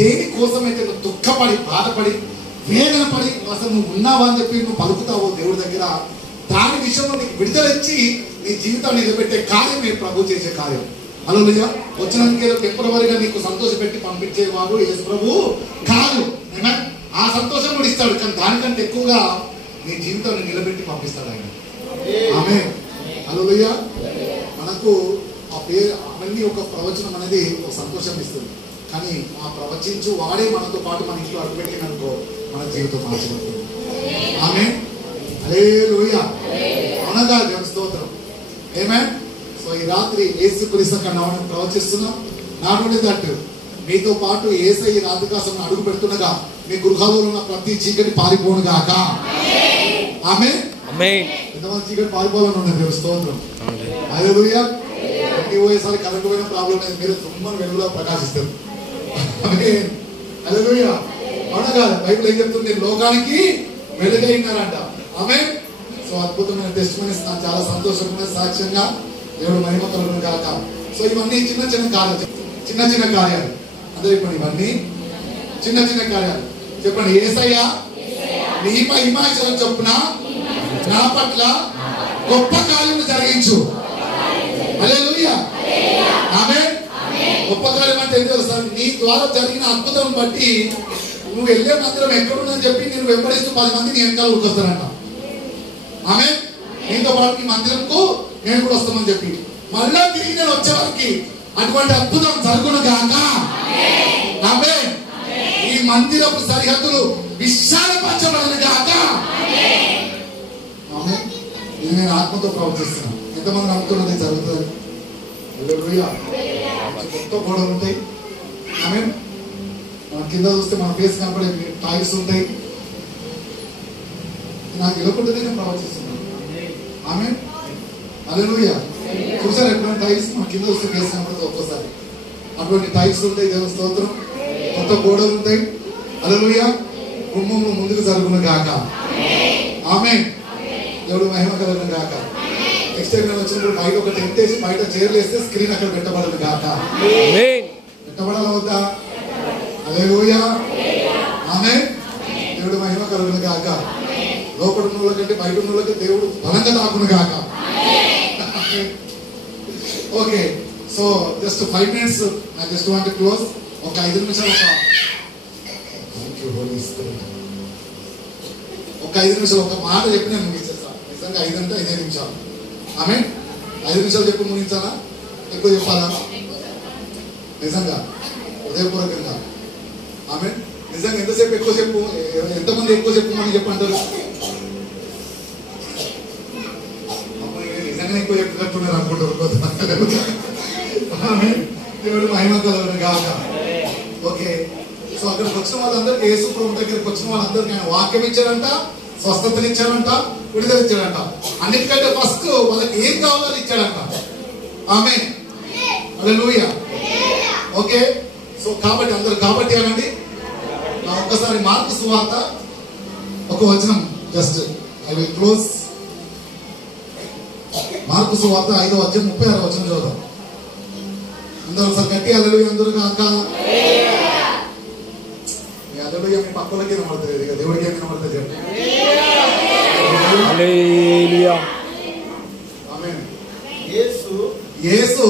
దేనికోసమైతే నువ్వు దుఃఖపడి బాధపడి వేదన పడి అసలు నువ్వు ఉన్నావా అని చెప్పి నువ్వు పలుకుతావో దేవుడి దగ్గర, దాని విషయంలో నీకు విడుదల ఇచ్చి నీ జీవితాన్ని నిలబెట్టే కార్యమే ప్రభు చేసే కార్యం. హల్లెలూయా. వచ్చినందుకు ఏదో టెంపరవరీగా నీకు సంతోష పెట్టి పంపించేవాడు యేసు ప్రభు కాదు. ఆ సంతోషం కూడా ఇస్తాడు, కానీ దానికంటే ఎక్కువగా నీ జీవితాన్ని నిలబెట్టి పంపిస్తాడు ఆయన. ఆమేన్. హల్లెలూయా. మనకు ఆ పేరు అవన్నీ ఒక ప్రవచనం అనేది ఒక సంతోషం ఇస్తుంది, కానీ ఆ ప్రవచించు వాడే మనతో పాటు మన ఇంట్లో అడుగుపెట్టిననుకో మన జీవితం మార్చబడుతుంది. ఆమేన్. హల్లెలూయా. అవునగా దేవుని స్తోత్రం. ఆమేన్. సో ఈ రాత్రి యేసుక్రీస్తు నామమున ప్రవచిస్తున్నాం. నాట్ ఓన్లీ దట్, మీతో పాటు యేసయ్య ఈ రాత్రి కాసం అడుగు పెడుతుండగా మీ గృహాలలో ఉన్న ప్రతి చీకటి పారిపోను గాక. ఆమేన్. ఆమేన్. ఎంతమంది చీకటి పారిపోవాలని ఉన్నది దేవుని స్తోత్రం. హల్లెలూయా. పోయేసారి కరెంట్ పోయిన ప్రాబ్లం లేదు, మీరు తుమ్మని వెలుగులో ప్రకాశిస్తారు. ఆమేన్. హల్లెలూయా. అవునా కాదు? బైబిల్ ఏం చెప్తుంది? లోకానికి వెలుగైనారంట. ఆమేన్. సో అద్భుతమైన టెస్టిమనీస్ నాకు చాలా సంతోషమైన సాక్ష్యంగా దేవుడు మహిమ కలుగును గాక. సో ఇవన్నీ చిన్న చిన్న కార్యాలు, చిన్న చిన్న కార్యాలు. అందరూ చెప్పండి, ఇవన్నీ చిన్న చిన్న కార్యాలు. చెప్పండి, యేసయ్య నీ మహిమాశయం చొప్పున నా పట్ల గొప్ప కార్యము జరిగించు. హల్లెలూయా. ఆమేన్. గొప్ప కార్యం అంటే ఏం తెలుసా? నీ ద్వారా జరిగిన అద్భుతం బట్టి నువ్వు వెళ్ళే మందిరం ఎక్కడుందని చెప్పి నేను వెంబడిస్తూ 10 మంది నీ వెనకాల ఊరుకొస్తానంట. ఆమేన్. నీతో పాటు నీ మందిరంకు నేను కూడా వస్తామని చెప్పి మళ్ళా తిరిగి నేను వచ్చేవారికి అటువంటి అద్భుతం జరుగును గాక. ఆమేన్. ఈ మందిరపు సరిహద్దులు విశాలపరచబడను గాక. ఆమేన్. ఇది నేను ఆత్మతో ప్రవర్తిస్తున్నాను. ఎంతమంది నమ్ముతున్నది జరుగుతుంది? హల్లెలూయా. కొత్త గోడలు ఉంటాయి. ఆమేన్. మన కింద చూస్తే మన ఫేస్ కనపడే టైల్స్ ఉంటాయి. నాకు ఇవ్వకుండానే నేను ప్రవర్తిస్తున్నాను. ఆమేన్. హల్లెలూయా. చూసారు ఎప్పుడైనా టైల్స్ మన కింద చూస్తే ఫేస్ కనపడుతుంది ఒక్కోసారి. అటువంటి టైల్స్ ఉంటాయి. దేవుని స్తోత్రం. కొత్త గోడలు ఉంటాయి. హల్లెలూయా. గుమ్మము ముందుకు జరుగును గాక. ఆమేన్. దేవుడు మహిమ కలుగును గాక. నెక్స్ట్ టైం నేను వచ్చినప్పుడు బయట ఒక టెంట్ వేసి బయట చైర్లు వేస్తే స్క్రీన్ అక్కడ పెట్టబడదు గాక. పెట్టబడాలి వద్దా? హల్లెలూయా. ఆమేన్. దేవుడు మహిమ కలుగును గాక. లోపల ఉన్న వాళ్ళకంటే బయట ఉన్న వాళ్ళకి దేవుడు బలంగా తాకును గాక. Okay. So just 5 minutes I just want to close. ఒక 5 నిమిషాలు ఒక 5 నిమిషాలు ఒక మాట చెప్పి నేను ముగించేస్తాను. నిజంగా 5 అంటే 5 నిమిషాలు. ఆమేన్. 5 నిమిషాలు చెప్పి ముగించాలా? ఎక్కువ చెప్పాలా? నిజంగా హృదయపూర్వకంగా. ఆమేన్. నిజంగా ఎంతసేపు ఎక్కువ చెప్పు? ఎంతమంది ఎక్కువ చెప్పమని చెప్పంటారు? నిజంగా ఎక్కువ చెప్పుకుంటున్నారు అనుకుంటారు. దేవుడు మహిమ కలుగును గాక. ఓకే. సో అక్కడికి వచ్చిన వాళ్ళందరికీ యేసు ప్రభు దగ్గరికి వచ్చిన వాళ్ళందరికీ ఆయన వాక్యం ఇచ్చారంట, స్వస్థతలు ఇచ్చాడంట, విడుదల ఇచ్చాడంట. అన్నిటికంటే ఫస్ట్ వాళ్ళకి ఏం కావాలో ఇచ్చాడంట. ఆమేన్. హల్లెలూయా. ఓకే. సో కాబట్టి అందరూ కాబట్టి అనండి. ఒక్కసారి మార్కు సువార్త ఒక వచనం just I will close. Mark సువార్త 5వ అధ్యాయం 36వ వచనం చదువుదాం. అందరూ ఒకసారి గట్టి హల్లెలూయా అందరూ కాక. మీ హల్లెలూయా మీ పక్కలకి వినబడుతుంది, ఇక దేవుడికి ఏమి వినబడుతుంది చెప్పండి. హల్లెలూయా. ఆమేన్. యేసు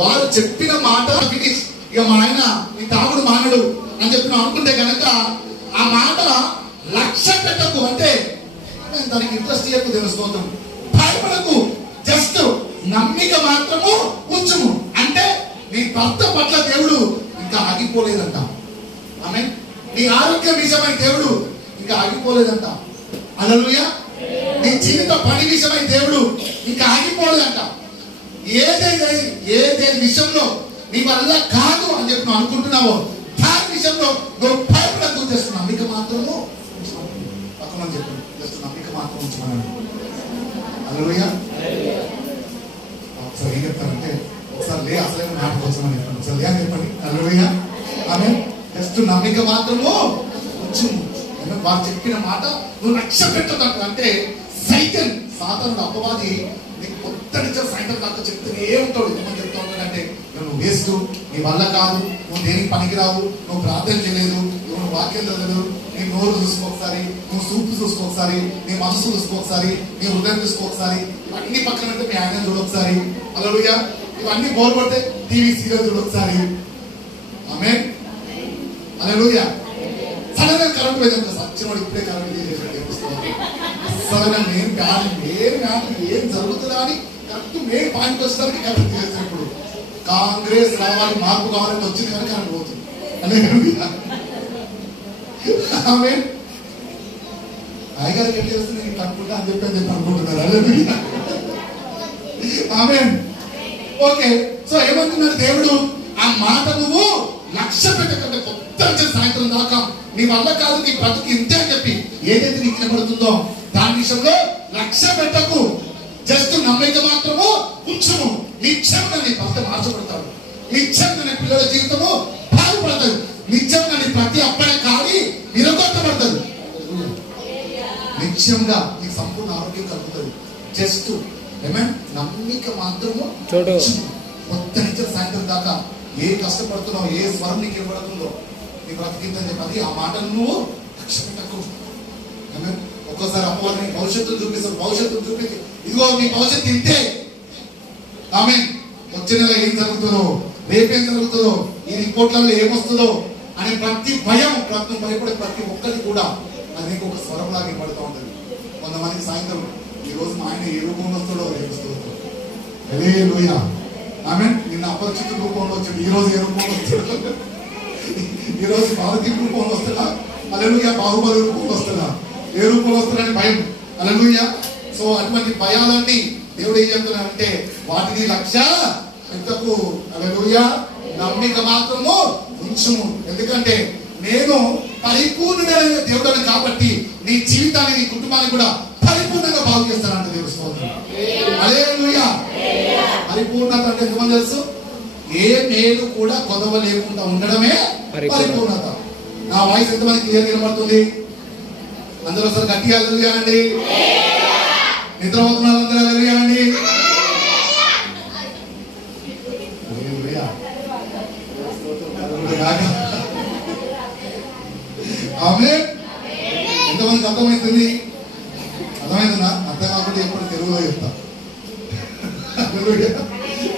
వారు చెప్పిన మాట ఫినిష్. ఇక మా ఆయన ఈ తాగుడు మానడు అని చెప్పి అనుకుంటే కనుక ఆ మాట లక్ష్య పెట్టకు, అంటే దానికి ఇంట్రెస్ట్ ఇయ్యకు. దేవుని స్తోత్రం. భయపడకు, జస్ట్ నమ్మిక మాత్రము ఉంచుము. అంటే నీ భర్త పట్ల దేవుడు ఇంకా ఆగిపోలేదంట. ఆమె నీ ఆరోగ్యం విషయమై దేవుడు ఇంకా ఆగిపోలేదంట. హల్లెలూయా. నీ జీవిత పని విషయమై దేవుడు ఇంకా ఆగిపోలేదంట. ఏదే విషయంలో నీ వల్ల కాదు అని చెప్పి నువ్వు అనుకుంటున్నావో దాని విషయంలో నువ్వు భయపడకు, జస్ట్ నమ్మిక మాత్రము పక్కమని చెప్పండి. జస్ట్ నమ్మిక మాత్రం ఉంచమని. హల్లెలూయా. ఒకసారి ఏం చెప్తారంటే ఒకసారి లే అసలైన మాట కోసమని చెప్పండి. ఒకసారి లే అని చెప్పండి. హల్లెలూయా. ఆమె జస్ట్ నమ్మిక మాత్రము ఉంచు. వారు చెప్పిన మాట నువ్వు లక్ష్య పెట్టదంట. అంటే సైతం సాతానుడు అపవాది నీకు కొత్త నిజం సాయంత్రం దాకా చెప్తూనే ఉంటాడు. ఏమని చెప్తా ఉంటాడంటే నువ్వు వేస్ట్, నీ వల్ల కాదు, నువ్వు దేనికి పనికిరావు, నువ్వు ప్రార్థన చేయలేదు, నువ్వు వాక్యం చదవలేదు, నీ నోరు చూసుకో ఒకసారి, నువ్వు సూపు చూసుకో ఒకసారి, నీ మనసు చూసుకో ఒకసారి, నీ హృదయం చూసుకో ఒకసారి, ఇవన్నీ పక్కన పెడితే మీ ఆయన చూడ ఒకసారి. హల్లెలూయా. ఇవన్నీ బోర్ కొడితే టీవీ సీరియల్ చూడ ఒకసారి. ఆమేన్. హల్లెలూయా. సడన్గా కరెంట్ పోయింది, సచ్చినోడు ఇప్పుడే కరెంట్ తీసేసాడు. సడన్ ఏం జరుగుతుందా అని కరెక్ట్ మెయిన్ పాయింట్ వచ్చేసరికి కరెంట్ తీసేసినప్పుడు కాంగ్రెస్ రావాలి, మార్పు కావాలని వచ్చింది కానీ కరెంట్ పోతుంది. ఆమేన్. అయ్యగారికి ఎట్లా చేస్తుంది నేను కనుక్కుంటా అని చెప్పి అనుకుంటున్నారు. ఆమేన్. ఓకే. సో ఏమంటున్నాడు దేవుడు, ఆ మాట నువ్వు లక్ష్య పెట్టకంటే కొత్త సాయంత్రం దాకా నీ వల్ల కాదు, నీ బ్రతుకు ఇంతే అని చెప్పి ఏదైతే నీకు కనబడుతుందో దాని విషయంలో లక్ష్య పెట్టకు. జస్ట్ నమ్మిక మాత్రము ఉంచుము. నిత్యంగా నీ భర్త మార్చబడతాడు, నిత్యంగా నీ పిల్లల జీవితము బాగుపడతాడు, నిత్యంగా నీ ప్రతి అప్పడే కాలి విరగొట్టబడతాడు. నిత్యంగా నీకు సంపూర్ణ ఆరోగ్యం కలుగుతుంది. జస్ట్ నమ్మిక మాత్రము కొత్త నిత్య సాయంత్రం దాకా ఏ కష్టపడుతున్నావు, ఏ స్వరం నీకు ఇవ్వబడుతుందో నీ బ్రతికిందని చెప్పి ఆ మాటను నువ్వు లక్ష్య పెట్టకు. ఒక్కోసారి అమ్మవారిని భవిష్యత్తును చూపిస్తారు, భవిష్యత్తును చూపించి ఇదిగో నీ భవిష్యత్తు ఇంతే. ఆమేన్. వచ్చే నెల ఏం జరుగుతుందో, రేపేం జరుగుతుందో, ఈ రిపోర్ట్లలో ఏమొస్తుందో అనే ప్రతి భయం, ప్రతి భయపడే ప్రతి ఒక్కటి కూడా అది నీకు ఒక స్వరంలాగా ఇవ్వబడుతూ ఉంటుంది. కొంతమందికి సాయంత్రం ఈ రోజు మా ఆయన ఏ రూపంలో వస్తాడో రేపు వస్తాడు. హల్లెలూయా. ఆమేన్. నిన్న అపరిచిత రూపంలో వచ్చాడు, ఈ రోజు ఏ రూపంలో వస్తాడు? ఈ రోజు బాలకీ రూపంలో వస్తాడా? హల్లెలూయా. బాహుబలి రూపంలో వస్తాడా? ఏ రూపంలో వస్తాడని భయం. హల్లెలూయా. సో అటువంటి భయాలన్నీ దేవుడు ఏం చెప్తున్నాడంటే వాటిని లక్ష్య పెట్టకు. హల్లెలూయా. నమ్మిక మాత్రము ఉంచుము. ఎందుకంటే నేను పరిపూర్ణమైన దేవుడని కాబట్టి నీ జీవితాన్ని, నీ కుటుంబాన్ని కూడా పరిపూర్ణంగా బాగు చేస్తానంట దేవుడు. స్తోత్రం. హల్లెలూయా. పరిపూర్ణత అంటే ఎంతమంది తెలుసు? ఏ మేలు కూడా కొదవ లేకుండా ఉండడమే పరిపూర్ణత. నా వాయిస్ ఎంతమంది క్లియర్ వినబడుతుంది? అందరూ అసలు గట్టిగా హల్లెలూయా అండి. నిద్రపోతున్నారు అందరూ హల్లెలూయా అండి. ఆమేన్. ఎంతమందికి అర్థమవుతుంది? అర్థమవుతుందా? అర్థం కాకుండా ఎప్పుడు తెలుగులో చెప్తా.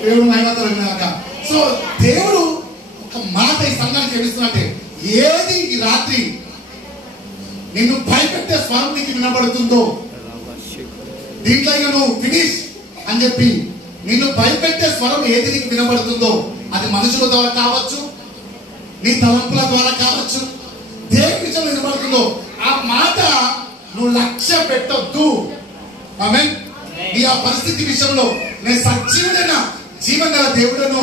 దేవుడు మహిమతో విన్నాక. సో దేవుడు ఒక మాట ఈ సంఘానికి ఏమిస్తున్నట్టే, ఏది ఈ రాత్రి నిన్ను భయపెట్టే స్వరం నీకు వినబడుతుందో దీంట్లో నువ్వు ఫినిష్ అని చెప్పి నిన్ను భయపెట్టే స్వరం ఏది నీకు వినబడుతుందో అది మనుషుల ద్వారా కావచ్చు, నీ తలంపుల ద్వారా కావచ్చు, దేని విషయం వినబడుతుందో ఆ మాట నువ్వు లక్ష్య పెట్టొద్దు. ఆమేన్. నీ ఆ పరిస్థితి విషయంలో నేను సజీవుడైన జీవం గల దేవుడను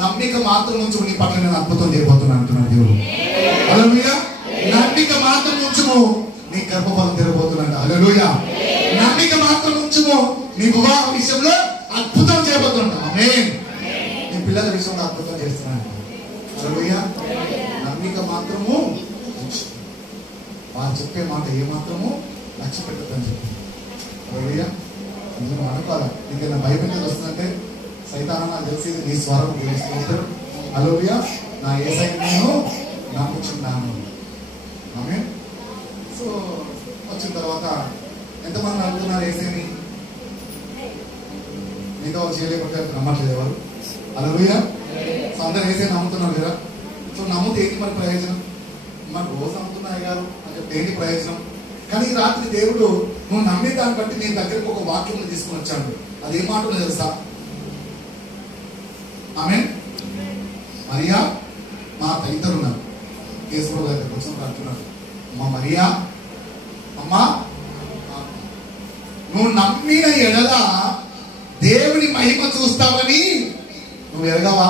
నమ్మిక మాత్రం ఉంచు, నీ పట్ల నేను అద్భుతం చేయబోతున్నాను అంటున్నాను దేవుడు. హల్లెలూయా. నమ్మిక మాత్రం ఉంచుము, నీ గర్భఫలం తెరబోతున్నాడు. హల్లెలూయా. నమ్మిక మాత్రం ఉంచుము, నీ వివాహ విషయంలో అద్భుతం చేయబోతున్నాడు. ఆమేన్. నీ పిల్లల విషయంలో అద్భుతం చేస్తున్నాను. హల్లెలూయా. నమ్మిక మాత్రము ఉంచు. వారు చెప్పే మాట ఏ మాత్రము లక్ష్య పెట్టద్దని చెప్పి. హల్లెలూయా. నేను అనుకోవాలి ఇంకేనా భయపెట్టేది వస్తుందంటే సైతానా నాకు తెలిసేది నీ స్వరం తెలుసుకుంటారు. హల్లెలూయా. నా యేసయ్యను నేను నమ్ముచున్నాను. ఆమేన్. సో వచ్చిన తర్వాత ఎంతమంది నమ్ముతున్నారు యేసయ్యని? మీతో చేయలేకపోతే నమ్మట్లేదు ఎవరు? హల్లెలూయా. సో అందరు యేసయ్యని నమ్ముతున్నారు కదా. సో నమ్ముతే ఏంటి మరి ప్రయోజనం? మరి రోజు నమ్ముతున్నాయి గారు అని చెప్పి ఏంటి ప్రయోజనం? కానీ ఈ రాత్రి దేవుడు నువ్వు నమ్మే దాన్ని బట్టి నేను దగ్గరకు ఒక వాక్యం తీసుకుని వచ్చాడు. అది ఏ మాట తెలుసా? ఆమేన్. మరియా మా ఇద్దరు ఉన్నారు. కేసులో దగ్గర కోసం అంటున్నారు, అమ్మ మరియా, అమ్మా నువ్వు నమ్మిన ఎడల దేవుని మహిమ చూస్తావని నువ్వు ఎరగవా?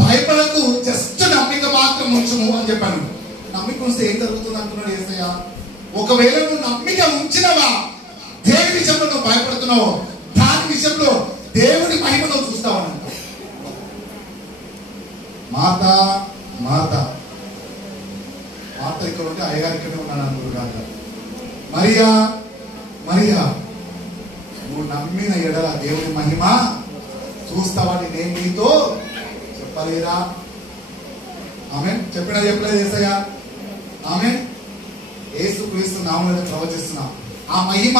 భయపడకు, జస్ట్ నమ్మిక మాత్రం ఉంచుము అని చెప్పాను. నమ్మిక ఉంచితే ఏం జరుగుతుంది అంటున్నాడు యేసయ్య. ఒకవేళ నువ్వు నమ్మిక ఉంచినవా, దేని విషయంలో నువ్వు భయపడుతున్నావు దాని విషయంలో దేవుని మహిమ నువ్వు చూస్తావని అంటావు. మాత మాత మాత ఇక్కడ ఉంటే అయ్యగారు ఇక్కడే ఉన్నాడు అనుకో కాదు. మరియా మరియా నువ్వు నమ్మిన ఎడల దేవుని మహిమ వాస్తవాన్ని నేను మీతో చెప్పలేదా? ఆమేన్. చెప్పలేదు యేసయ్య? ఆమేన్. యేసుక్రీస్తు నామములో ప్రవచిస్తున్నాం. ఆ మహిమ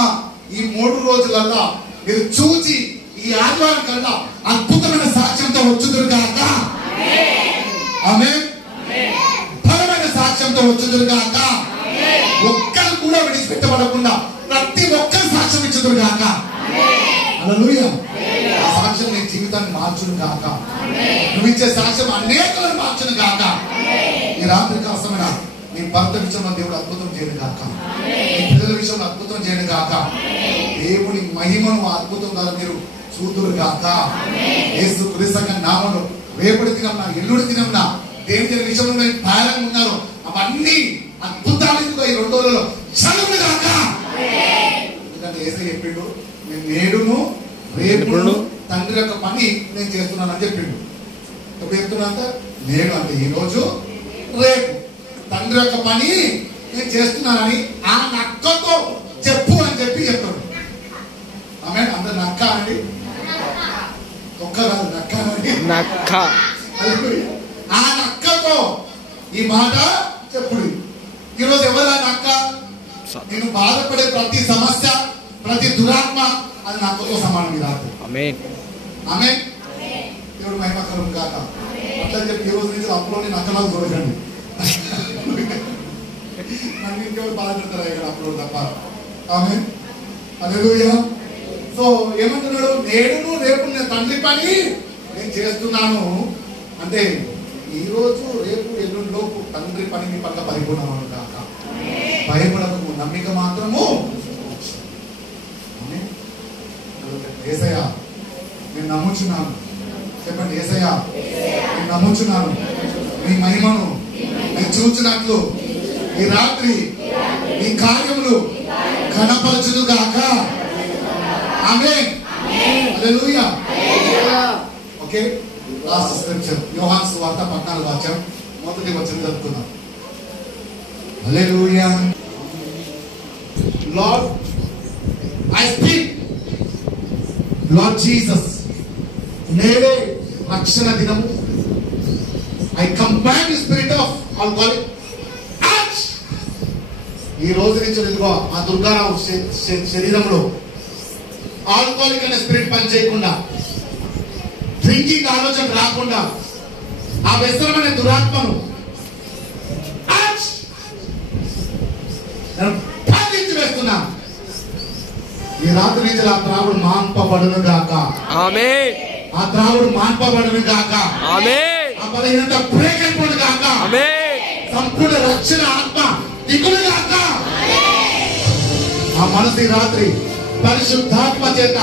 ఈ 3 రోజులలో మీరు చూచి ఈ ఆదివారం కల్లా అద్భుతమైన సాక్ష్యంతో వచ్చుదురు గాక. ఆమేన్. బలమైన సాక్ష్యంతో వచ్చుదురు గాక. ఒక్కరు కూడా విడిచిపెట్టబడకుండా ప్రతి ఒక్కరు సాక్ష్యం ఇచ్చుదురు గాక. హల్లెలూయా. ఆ సాక్ష్యం నీ జీవితాన్ని మార్చును గాక. నువ్వు ఇచ్చే సాక్ష్యం అనేకులను మార్చును గాక. ఈ రాత్రి కాలమైన నీ భర్త విషయంలో దేవుడు అద్భుతం చేయను గాక. నీ పిల్లల విషయంలో అద్భుతం చేయను గాక. దేవుని మహిమను అద్భుతం ద్వారా మీరు చూదురు గాక. యేసుక్రీస్తు నామములో రేపటి దినం ఎల్లుడి దినం దేవుని విషయంలో తయారంగా ఉన్నారు. అవన్నీ అద్భుతాలు ఈ 2 రోజులలో చదువులు గాక. ఎందుకంటే యేసయ్య చెప్పిండు, నేను నేడును రేపును తండ్రి యొక్క పని నేను చేస్తున్నానని చెప్పిండు. ఎప్పుడు చెప్తున్నా అంటే నేడు అంటే ఈ రోజు, రేపు తండ్రి యొక్క పని నేను చేస్తున్నానని ఆ నక్కతో చెప్పు అని చెప్తాడు. ఆమె అందరు నక్క అండి, ఒక్క కాదు నక్క అండి, నక్క. ఆ నక్కతో ఈ మాట చెప్పుడు. ఈరోజు ఎవరు ఆ నక్క? నేను బాధపడే ప్రతి సమస్య, ప్రతి దురాత్మ అది నక్కతో సమానం. ఈ రాత్రి ఆమేన్. దేవుడు మహిమకరం కాక. అట్లా చెప్పి ఈ రోజు నుంచి అప్పులోని నక్కలాగా చూడకండి. నన్ను ఇంకెవరు బాధపడతారా ఇక్కడ అప్పుడు తప్ప. ఆమేన్. హల్లెలూయా. సో ఏమంటున్నాడు? నేడును రేపు నేను తండ్రి పని నేను చేస్తున్నాను అంటే ఈ రోజు రేపు ఎల్లుండిలోపు తండ్రి పని మీ పట్ల పరిపూర్ణమను కాక. భయపడకు, నమ్మిక మాత్రము. యేసయ్య నేను నమ్ముచున్నాను. చెప్పండి, యేసయ్య నేను నమ్ముచున్నాను. నీ మహిమను నేను చూచినట్లు ఈ రాత్రి నీ కార్యములు ఘనపరచును గాక. Amen. Hallelujah. Okay, last scripture యోహాను సువార్త 14వ అధ్యాయం మొదటి వచనం చదువుకుందాం. Hallelujah. Lord I speak, Lord Jesus, నేడే రక్షణ దినము. I combine the spirit of alcoholic. ఈ రోజు నుంచి ఇదిగో ఆ దుర్గారావు శరీరంలో ఆల్కహాలిక్ అనే స్పిరిట్ పని చేయకుండా, డ్రింకింగ్ ఆలోచన రాకుండా, ఆ వ్యసనమైన దురాత్మను బంధించి వేస్తున్నా. ఈ రాత్రి నుంచి ఆ త్రావుడు మాన్పబడును గాక. ఆమేన్. ఆ త్రావుడు మాన్పబడును గాక. ఆమేన్. ఆ బలహీనత బ్రేక్ అయిపోను గాక. ఆమేన్. సంపూర్ణ రక్షణ ఆత్మ దిగులు గాక. ఆ మనసు ఈ రాత్రి పరిశుద్ధాత్మ చేత